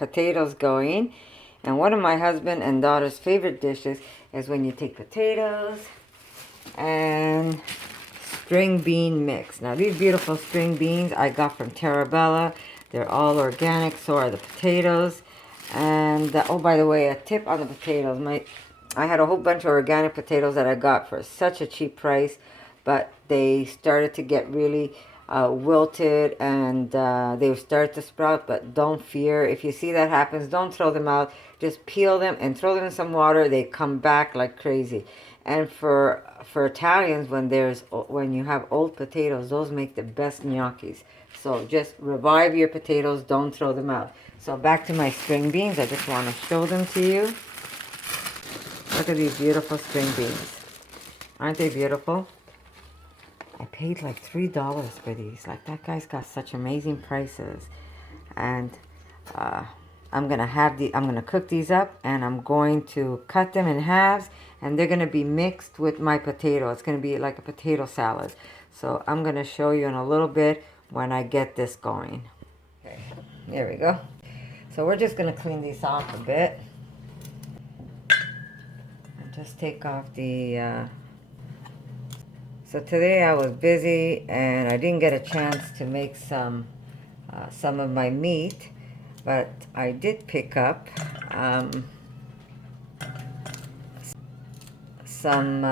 potatoes going. And one of my husband and daughter's favorite dishes is when you take potatoes and string bean mix. Now these beautiful string beans I got from Tarantella. They're all organic, so are the potatoes. And oh, by the way, a tip on the potatoes. I had a whole bunch of organic potatoes that I got for such a cheap price, but they started to get really wilted, and they started to sprout. But don't fear, if you see that happens, don't throw them out. Just peel them and throw them in some water. They come back like crazy. And for Italians, when you have old potatoes, those make the best gnocchis. So just revive your potatoes, don't throw them out. So back to my string beans. I just want to show them to you. Look at these beautiful string beans. Aren't they beautiful? I paid like $3 for these. Like, that guy's got such amazing prices. And I'm gonna cook these up, and I'm going to cut them in halves, and they're gonna be mixed with my potato. It's gonna be like a potato salad. So I'm gonna show you in a little bit when I get this going. Okay, there we go. So we're just gonna clean these off a bit. And just take off the, So today I was busy and I didn't get a chance to make some of my meat, but I did pick up some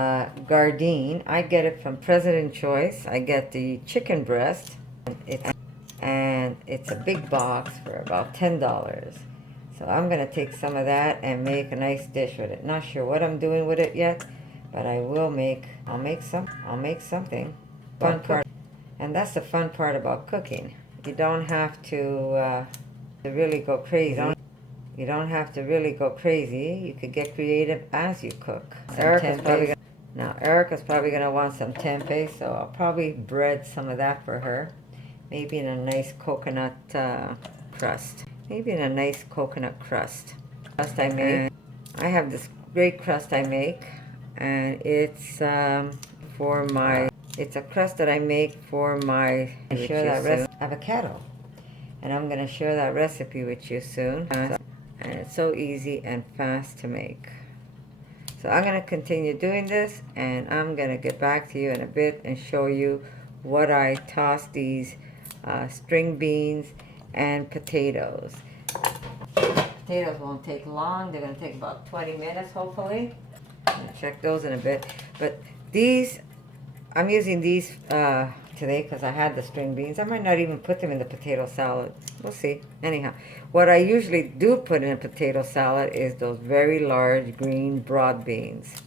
Gardein. I get it from President Choice. I get the chicken breast, and it's a big box for about $10. So I'm gonna take some of that and make a nice dish with it. Not sure what I'm doing with it yet, but I'll make something. Fun part, and that's the fun part about cooking. You don't have to really go crazy. You don't have to really go crazy. You could get creative as you cook. Erica's probably gonna want some tempeh, so I'll probably bread some of that for her. Maybe in a nice coconut crust. Crust I make. I have this great crust I make, and it's it's a crust that I make for my avocado, and I'm gonna share that recipe with you soon. And it's so easy and fast to make. So I'm gonna continue doing this, and I'm gonna get back to you in a bit and show you what I toss these string beans and potatoes. Potatoes won't take long. They're gonna take about 20 minutes, hopefully. I'll check those in a bit. But these, I'm using these today because I had the string beans. I might not even put them in the potato salad. We'll see. Anyhow, what I usually do put in a potato salad is those very large green broad beans.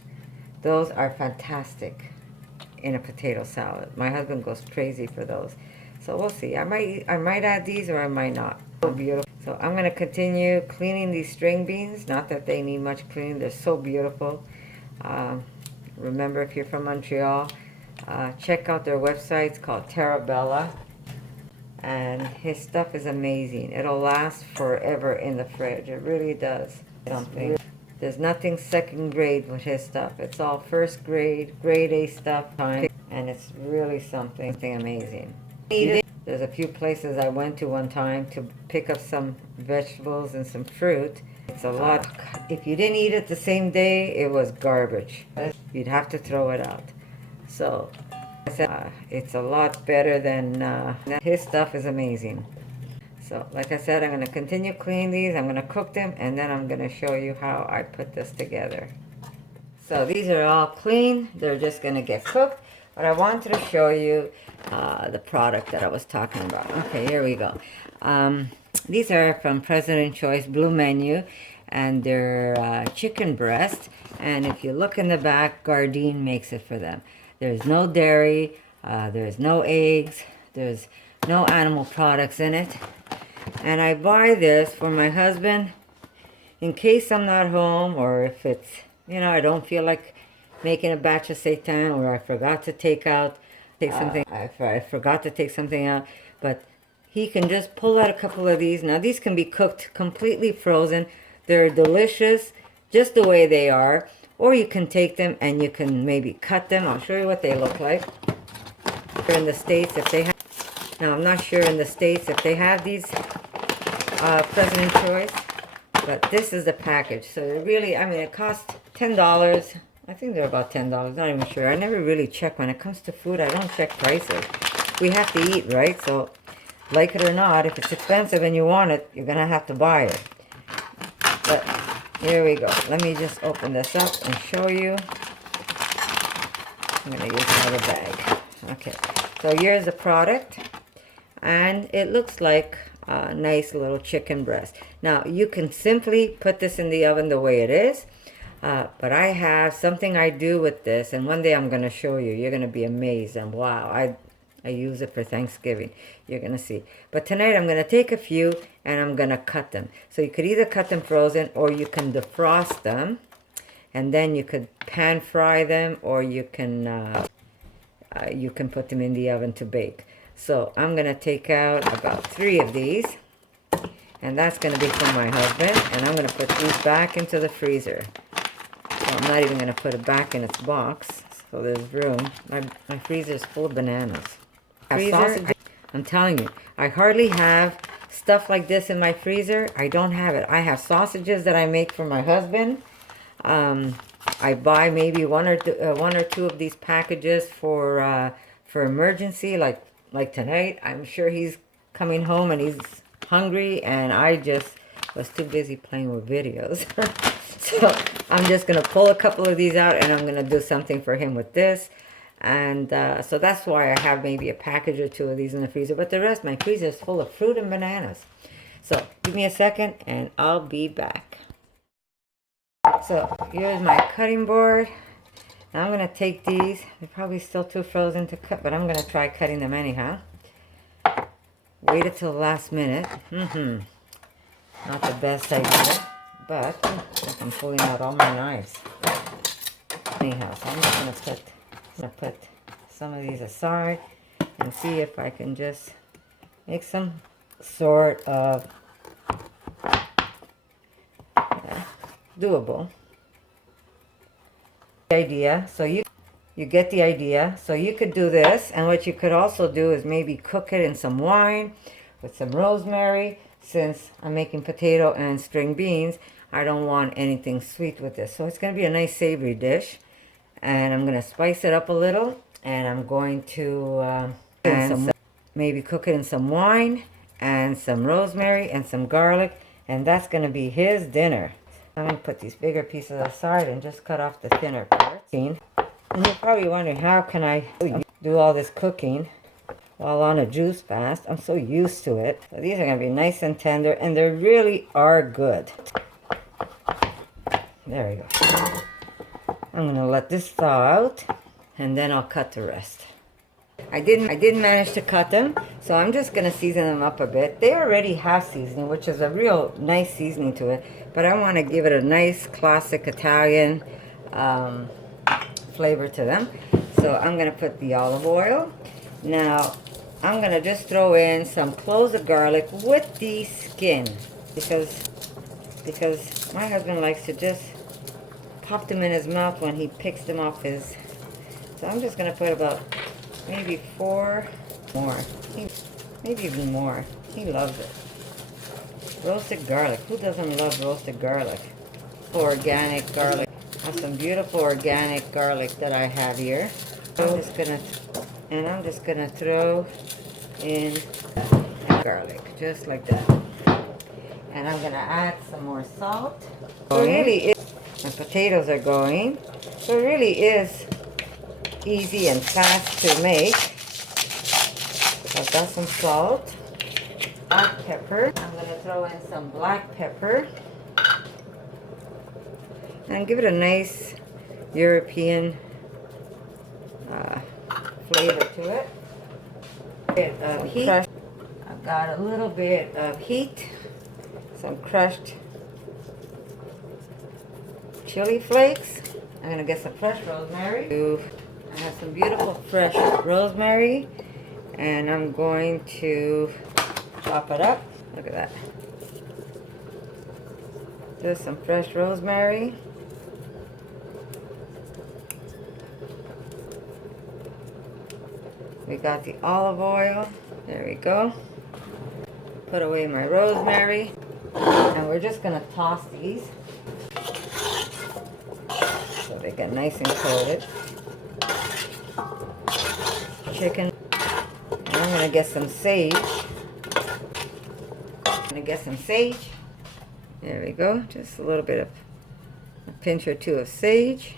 Those are fantastic in a potato salad. My husband goes crazy for those. So we'll see. I might add these, or I might not. So beautiful. So I'm going to continue cleaning these string beans. Not that they need much cleaning. They're so beautiful. Remember, if you're from Montreal, check out their website. It's called Tarantella, and his stuff is amazing. It'll last forever in the fridge. It really does. There's nothing second grade with his stuff. It's all first grade, grade A stuff, and it's really something amazing. There's a few places I went to one time to pick up some vegetables and some fruit. It's a lot. If you didn't eat it the same day, it was garbage. You'd have to throw it out. So it's a lot better than his stuff is amazing. So like I said, I'm going to continue cleaning these. I'm going to cook them, and then I'm going to show you how I put this together. So these are all clean. They're just going to get cooked. But I wanted to show you the product that I was talking about. Okay, here we go. These are from President Choice Blue Menu, and they're chicken breast. And if you look in the back, Gardein makes it for them. There's no dairy, there's no eggs, there's no animal products in it. And I buy this for my husband in case I'm not home, or if it's, I don't feel like making a batch of seitan, or I forgot to take something out, but he can just pull out a couple of these. Now these can be cooked completely frozen. They're delicious just the way they are, or you can take them and you can maybe cut them. I'll show you what they look like. In the States, if they have, now I'm not sure in the States if they have these President's Choice, but this is the package. So it really, I mean, it costs $10. I think they're about $10, not even sure. I never really check. When it comes to food, I don't check prices. We have to eat, right? So, like it or not, if it's expensive and you want it, you're going to have to buy it. But here we go. Let me just open this up and show you. I'm going to use another bag. Okay, so here's the product. And it looks like a nice little chicken breast. Now, you can simply put this in the oven the way it is. But I have something I do with this, and one day I'm going to show you. You're going to be amazed. And wow, I use it for Thanksgiving. You're going to see. But tonight I'm going to take a few and I'm going to cut them. So you could either cut them frozen or you can defrost them. And then you could pan fry them, or you can put them in the oven to bake. So I'm going to take out about 3 of these. And that's going to be for my husband. And I'm going to put these back into the freezer. So I'm not even going to put it back in its box. So there's room. My freezer is full of bananas. I'm telling you, I hardly have stuff like this in my freezer. I don't have it. I have sausages that I make for my husband. I buy maybe one or two of these packages for emergency, like tonight. I'm sure he's coming home and he's hungry, and I just was too busy playing with videos. So I'm just going to pull a couple of these out, and I'm going to do something for him with this. And so that's why I have maybe a package or 2 of these in the freezer. But the rest, my freezer is full of fruit and bananas. So give me a second, and I'll be back. So here's my cutting board. Now I'm going to take these. They're probably still too frozen to cut, but I'm going to try cutting them anyhow. Waited till the last minute. Not the best idea, but I'm pulling out all my knives. Anyhow, so I'm just going to put some of these aside and see if I can just make some sort of doable idea. So you get the idea. So you could do this, and what you could also do is maybe cook it in some wine with some rosemary. Since I'm making potato and string beans, I don't want anything sweet with this. So it's going to be a nice savory dish, and I'm going to spice it up a little, and I'm going to maybe cook it in some wine and some rosemary and some garlic, and that's going to be his dinner. I'm going to put these bigger pieces aside and just cut off the thinner parts. And you're probably wondering, how can I do all this cooking while on a juice fast? I'm so used to it. So these are going to be nice and tender, and they really are good. There we go. I'm going to let this thaw out, and then I'll cut the rest. I didn't manage to cut them, so I'm just going to season them up a bit. They already have seasoning, which is a real nice seasoning to it, but I want to give it a nice classic Italian flavor to them. So I'm going to put the olive oil. Now, I'm going to just throw in some cloves of garlic with the skin, because my husband likes to just pop them in his mouth when he picks them off his. So I'm just going to put about maybe 4 more, maybe even more. He loves it. Roasted garlic. Who doesn't love roasted garlic? Organic garlic. I have some beautiful organic garlic that I have here. I'm just gonna throw in garlic, just like that. And I'm gonna add some more salt. So really, my potatoes are going. So it really is easy and fast to make. I've got some salt, black pepper. I'm going to throw in some black pepper and give it a nice European flavor to it. A bit of heat. I've got a little bit of heat, some crushed chili flakes. I'm going to get some fresh rosemary. I have some beautiful fresh rosemary, and I'm going to chop it up. Look at that. Just some fresh rosemary. We got the olive oil. There we go. Put away my rosemary. we're just going to toss these so they get nice and coated. Chicken. And I'm going to get some sage. I'm going to get some sage. There we go. Just a little bit of a pinch or two of sage.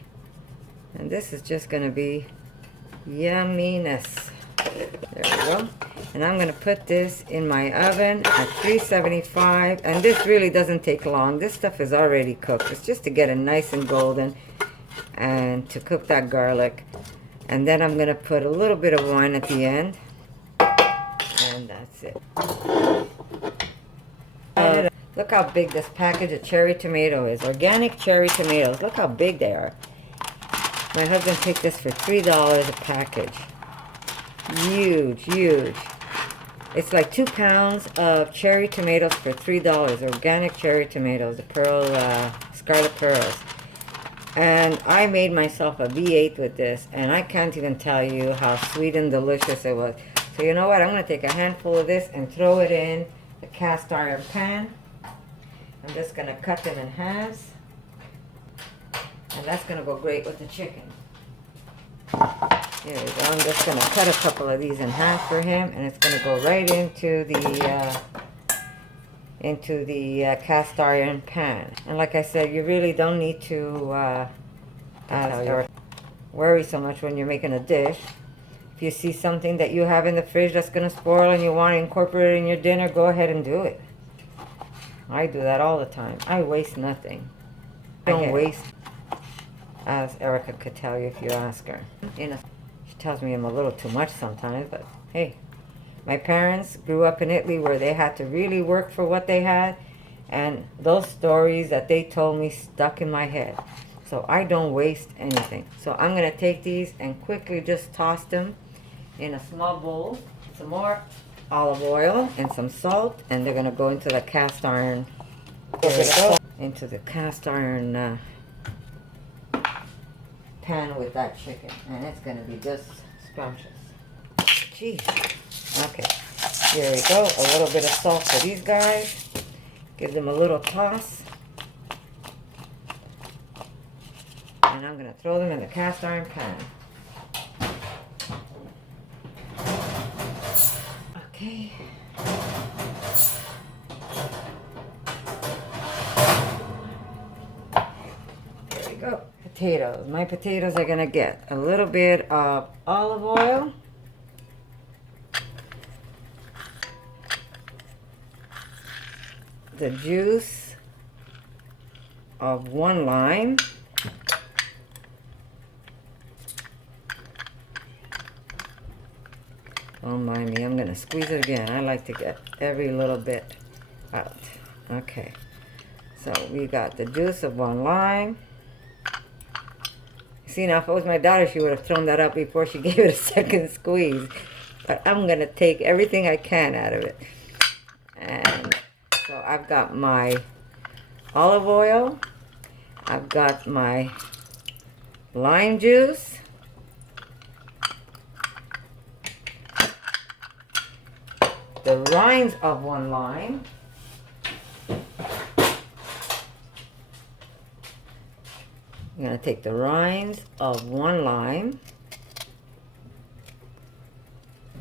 And this is just going to be yumminess. There we go. And I'm going to put this in my oven at 375. And this really doesn't take long. This stuff is already cooked. It's just to get it nice and golden and to cook that garlic. And then I'm going to put a little bit of wine at the end. And that's it. Look how big this package of cherry tomato is. Organic cherry tomatoes. Look how big they are. My husband picked this for $3 a package. Huge, huge. It's like 2 pounds of cherry tomatoes for $3. Organic cherry tomatoes, the scarlet pearls. And I made myself a V8 with this, and I can't even tell you how sweet and delicious it was. So you know what? I'm going to take a handful of this and throw it in the cast iron pan. I'm just going to cut them in halves. And that's going to go great with the chicken. There we go. I'm just going to cut a couple of these in half for him, and it's going to go right into the cast iron pan. And like I said, you really don't need to worry so much when you're making a dish. If you see something that you have in the fridge that's going to spoil and you want to incorporate it in your dinner, go ahead and do it. I do that all the time. I waste nothing. I don't waste, as Erica could tell you if you ask her. You know, she tells me I'm a little too much sometimes, but hey. My parents grew up in Italy where they had to really work for what they had, and those stories that they told me stuck in my head. So I don't waste anything. So I'm going to take these and quickly just toss them in a small bowl. Some more olive oil and some salt, and they're going to go into the cast iron. Into the cast iron pan with that chicken, and it's going to be just scrumptious. Jeez. Okay, here we go. A little bit of salt for these guys. Give them a little toss. And I'm going to throw them in the cast iron pan. Okay. There we go. Potatoes. My potatoes are going to get a little bit of olive oil. The juice of 1 lime. Don't mind me, I'm going to squeeze it again. I like to get every little bit out. Okay, so we got the juice of 1 lime. See, now if it was my daughter, she would have thrown that up before she gave it a second squeeze. But I'm going to take everything I can out of it. And so I've got my olive oil, I've got my lime juice, the rinds of 1 lime, I'm going to take the rinds of 1 lime,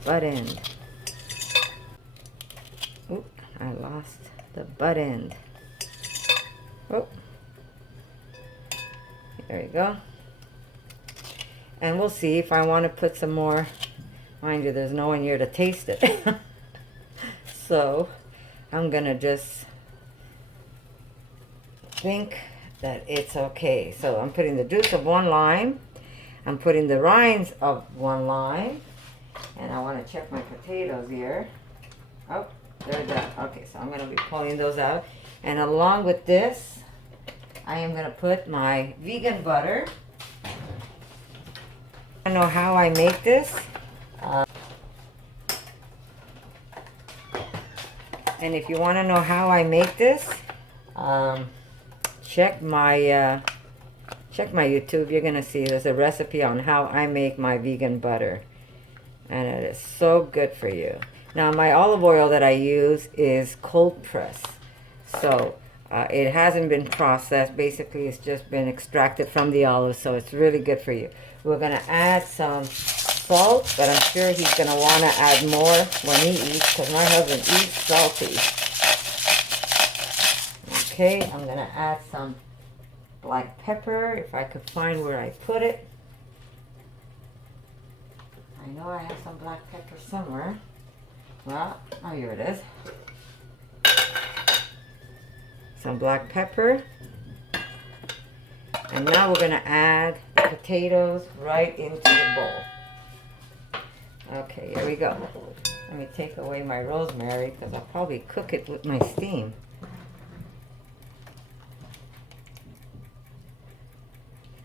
butt end. Oop, I lost the butt end. Oh, there we go. And we'll see if I want to put some more. Mind you, there's no one here to taste it. So I'm gonna just think that it's okay. So I'm putting the juice of 1 lime. I'm putting the rinds of 1 lime. And I want to check my potatoes here. Oh, they're done. Okay, so I'm going to be pulling those out. And along with this, I am going to put my vegan butter. I don't know how I make this. And if you want to know how I make this, check my YouTube. You're going to see there's a recipe on how I make my vegan butter. And it is so good for you. Now, my olive oil that I use is cold press. So It hasn't been processed. Basically, it's just been extracted from the olives, so it's really good for you. We're going to add some salt, but I'm sure he's going to want to add more when he eats, because my husband eats salty. Okay, I'm going to add some black pepper, if I could find where I put it. I know I have some black pepper somewhere. Well, oh, here it is. Some black pepper. And now we're going to add the potatoes right into the bowl. Okay, here we go. Let me take away my rosemary because I'll probably cook it with my steam.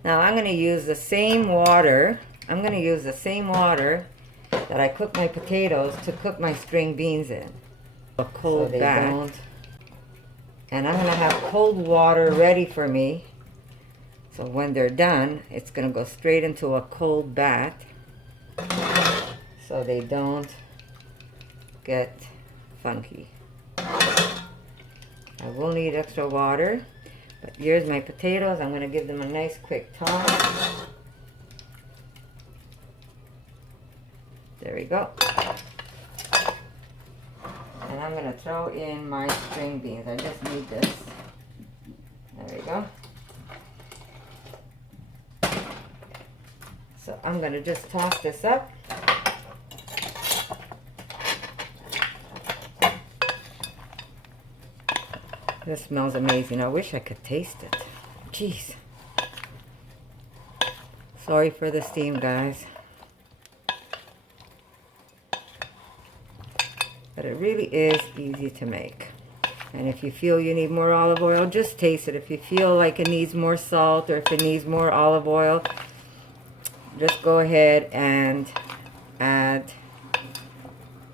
Now I'm going to use the same water. I'm going to use the same water that I cook my potatoes to cook my string beans in. A cold bath. And I'm going to have cold water ready for me. So when they're done, it's going to go straight into a cold bath so they don't get funky. I will need extra water, but here's my potatoes. I'm going to give them a nice quick toss. There we go. And I'm going to throw in my string beans. I just need this. There we go. So I'm going to just toss this up. This smells amazing. I wish I could taste it. Jeez. Sorry for the steam, guys. But it really is easy to make. And if you feel you need more olive oil, just taste it. If you feel like it needs more salt or if it needs more olive oil, just go ahead and add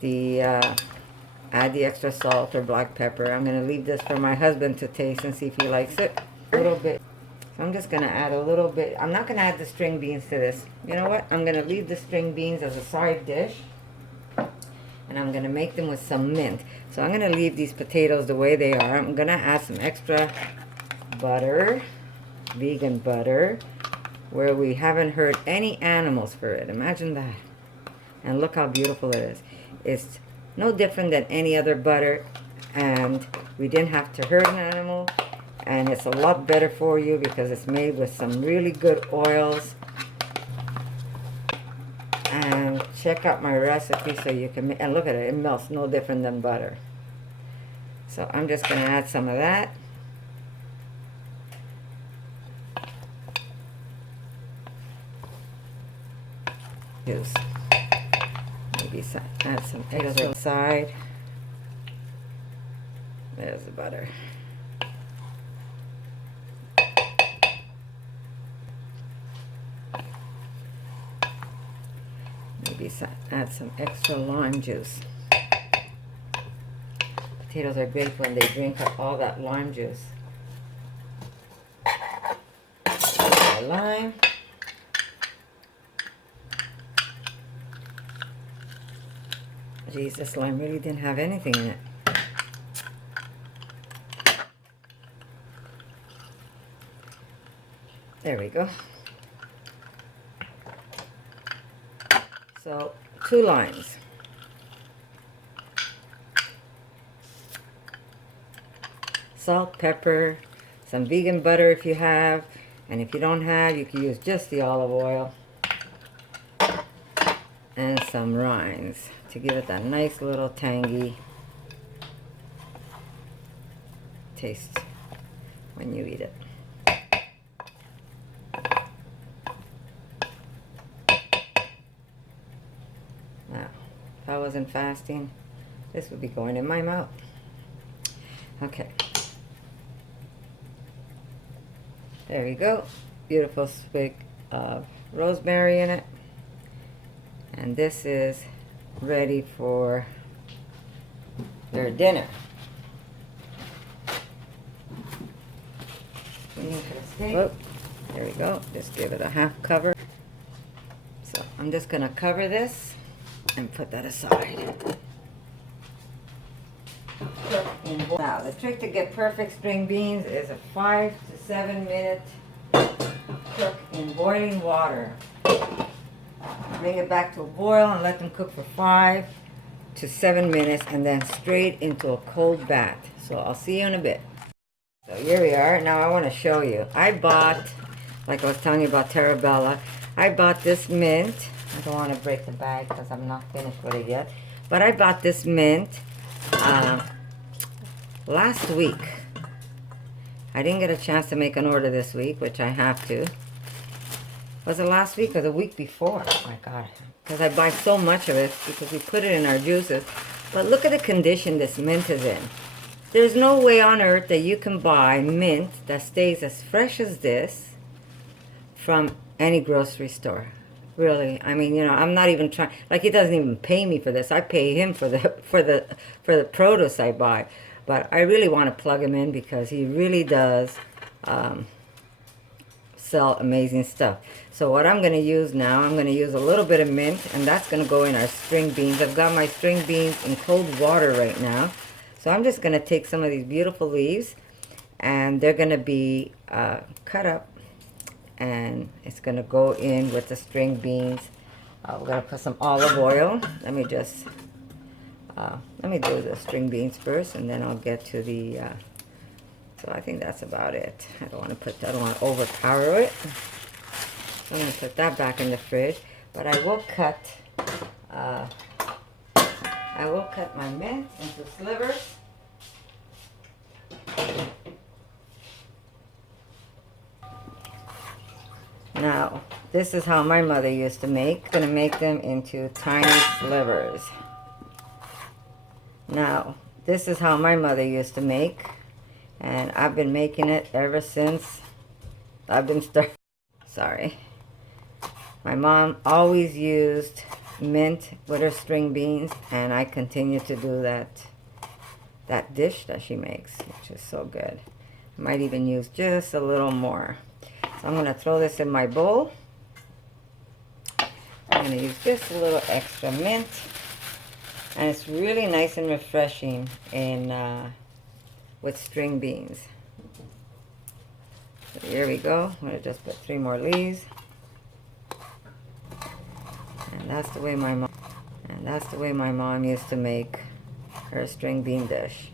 the extra salt or black pepper. I'm going to leave this for my husband to taste and see if he likes it. A little bit. So I'm just going to add a little bit. I'm not going to add the string beans to this. You know what? I'm going to leave the string beans as a side dish. And I'm going to make them with some mint. So I'm going to leave these potatoes the way they are. I'm going to add some extra butter, vegan butter, where we haven't hurt any animals for it. Imagine that. And look how beautiful it is. It's no different than any other butter, and we didn't have to hurt an animal, and it's a lot better for you because it's made with some really good oils. And check out my recipe so you can, and look at it, it melts no different than butter. So I'm just going to add some of that. Juice. Maybe add some extra side. There's the butter. Maybe add some extra lime juice. Potatoes are great when they drink up all that lime juice. Lime. Geez, this lime really didn't have anything in it. There we go. So, 2 limes. Salt, pepper, some vegan butter if you have, and if you don't have, you can use just the olive oil, and some rinds to give it that nice little tangy taste when you eat it. Now, if I wasn't fasting, this would be going in my mouth. Okay. There you go. Beautiful sprig of rosemary in it. And this is ready for your dinner. Whoop. There we go. Just give it a half cover. So I'm just going to cover this and put that aside. Now, the trick to get perfect string beans is a 5 to 7 minute cook in boiling water. Bring it back to a boil and let them cook for 5 to 7 minutes and then straight into a cold bath. So I'll see you in a bit. So here we are. Now I want to show you. I bought, like I was telling you about Tarantella, I bought this mint. I don't want to break the bag because I'm not finished with it yet. But I bought this mint last week. I didn't get a chance to make an order this week, which I have to. Was it last week or the week before? Oh my God. Because I buy so much of it because we put it in our juices. But look at the condition this mint is in. There's no way on earth that you can buy mint that stays as fresh as this from any grocery store. Really. I mean, you know, I'm not even trying. Like, he doesn't even pay me for this. I pay him for the produce I buy. But I really want to plug him in because he really does sell amazing stuff. So what I'm going to use now, I'm going to use a little bit of mint, and that's going to go in our string beans. I've got my string beans in cold water right now. So I'm just going to take some of these beautiful leaves, and they're going to be cut up, and it's going to go in with the string beans. We're going to put some olive oil. Let me just, let me do the string beans first, and then I'll get to the, so I think that's about it. I don't want to overpower it. So I'm going to put that back in the fridge, but I will cut my mint into slivers. Now, this is how my mother used to make. I'm going to make them into tiny slivers. Now, this is how my mother used to make, and I've been making it ever since I've been Sorry. My mom always used mint with her string beans, and I continue to do that dish that she makes, which is so good. I might even use just a little more. So I'm going to throw this in my bowl. I'm going to use just a little extra mint, and it's really nice and refreshing in with string beans. So here we go. I'm going to just put 3 more leaves. And that's the way my mom used to make her string bean dish.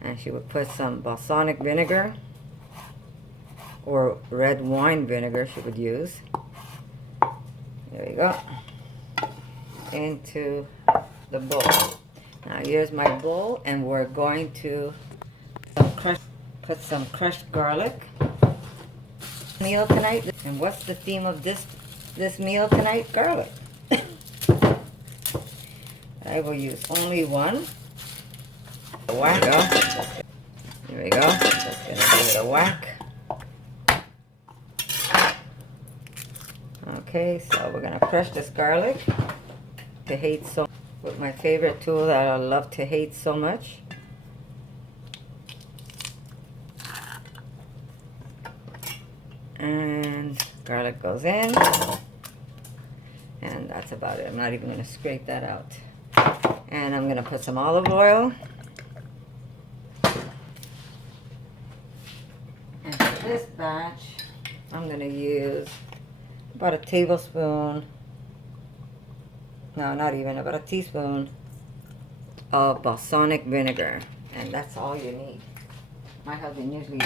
And she would put some balsamic vinegar or red wine vinegar she would use. There we go. Into the bowl. Now here's my bowl, and we're going to put some crushed garlic. Meal tonight. And what's the theme of this meal tonight? Garlic. I will use only one. A whack. Here we go. Just gonna give it a whack. Okay, so we're gonna crush this garlic. To hate so with my favorite tool that I love to hate so much. And garlic goes in. And that's about it. I'm not even gonna scrape that out. And I'm gonna put some olive oil. And for this batch, I'm gonna use about a tablespoon, no, not even, about a teaspoon of balsamic vinegar. And that's all you need. My husband usually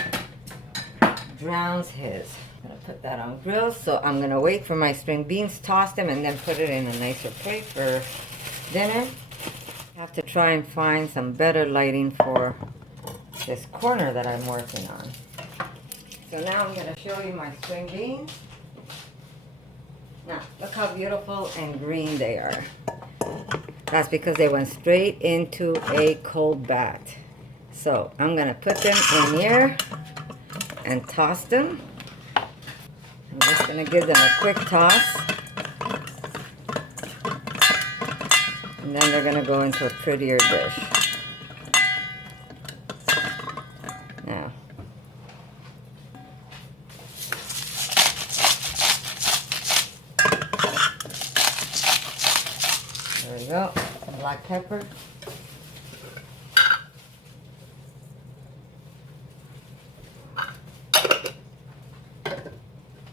drowns his. I'm gonna put that on grill. So I'm gonna wait for my string beans, toss them, and then put it in a nicer plate for dinner. I have to try and find some better lighting for this corner that I'm working on. So now I'm going to show you my string beans. Now, look how beautiful and green they are. That's because they went straight into a cold bath. So I'm going to put them in here and toss them. I'm just going to give them a quick toss. And then they're going to go into a prettier dish. Now, there we go. Some black pepper.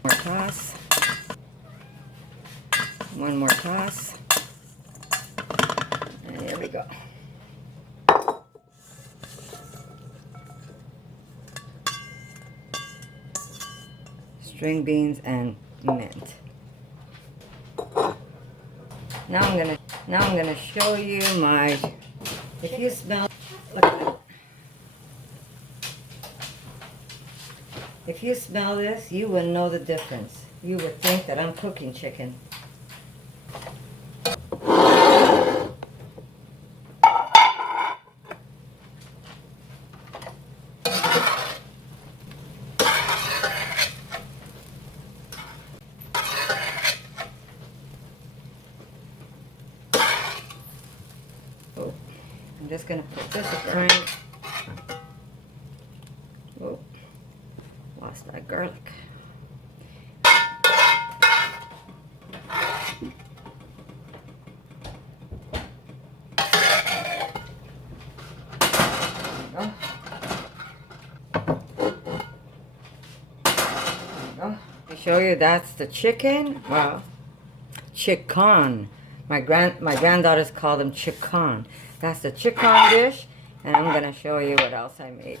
More toss. One more toss. And here we go. String beans and mint. Now I'm gonna show you my, if you smell, look at that. If you smell this, you will know the difference. You would think that I'm cooking chicken. Oh, I'm just gonna put this aside. Oh, lost that garlic. To show you, that's the chicken. Well, chicken. My granddaughters call them chicken. That's the chicken dish, and I'm gonna show you what else I made.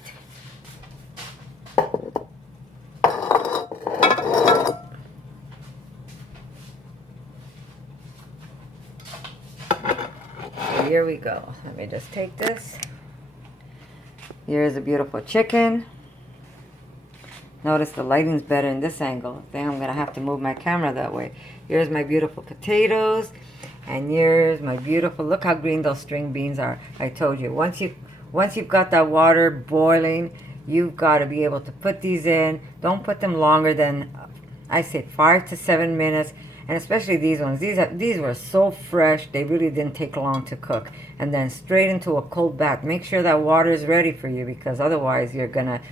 So here we go. Let me just take this. Here's a beautiful chicken. Notice the lighting's better in this angle. I think I'm gonna have to move my camera that way. Here's my beautiful potatoes, and here's my beautiful, look how green those string beans are. I told you, once you've got that water boiling, you've got to be able to put these in. Don't put them longer than, I say, 5 to 7 minutes. And especially these ones. These were so fresh, they really didn't take long to cook. And then straight into a cold bath. Make sure that water is ready for you, because otherwise you're gonna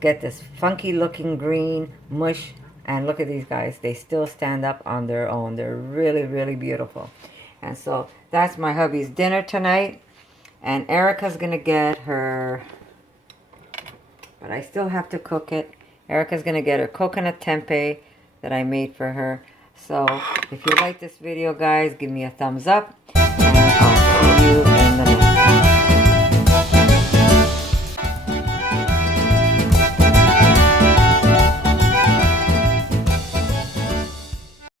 get this funky looking green mush. And look at these guys, they still stand up on their own. They're really, really beautiful. And so that's my hubby's dinner tonight. And Erica's gonna get her, but I still have to cook it. Erica's gonna get her coconut tempeh that I made for her. So if you like this video, guys, give me a thumbs up, and I'll see you